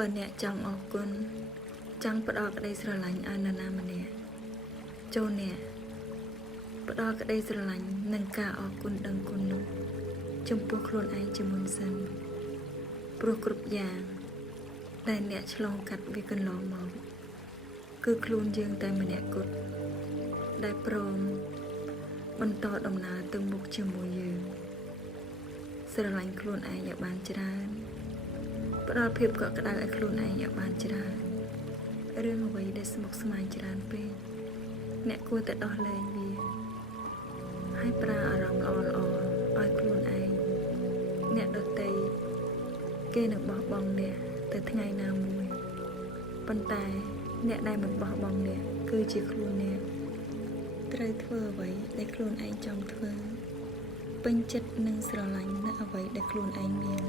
បើអ្នកចង់អរគុណចង់ផ្ដល់ក្តីស្រឡាញ់ឲ្យនរណាម្នាក់ចូលអ្នកផ្ដល់ក្តីស្រឡាញ់និងការអរគុណដឹងគុណនោះចំពោះខ្លួនឯងជាមុនសិនព្រោះគ្រប់យ៉ាងដែលអ្នកឆ្លងកាត់វាកន្លងមកគឺខ្លួនយើងតែម្នាក់គត់ដែលព្រមបន្តដំណើរទៅមុខជាមួយយើងស្រឡាញ់ខ្លួនឯងឲ្យបានច្រើនផ្ដល់ភាពកក់ក្ដៅឲ្យខ្លួនឯងឲ្យបានច្រើនរឿងអ្វីដែលស្មុគស្មាញច្រើនពេកអ្នកគួរតែដោះលែងវាហើយប្រើអារម្មណ៍ល្អៗឲ្យខ្លួនឯងអ្នកដទៃគេនឹងបោះបង់អ្នកទៅថ្ងៃណាមួយប៉ុន្តែអ្នកដែលមិនបោះបង់អ្នកគឺជាខ្លួនអ្នកត្រូវធ្វើអ្វីដែលខ្លួនឯងចង់ធ្វើពេញចិត្តនិងស្រឡាញ់នៅអ្វីដែលខ្លួនឯងមាន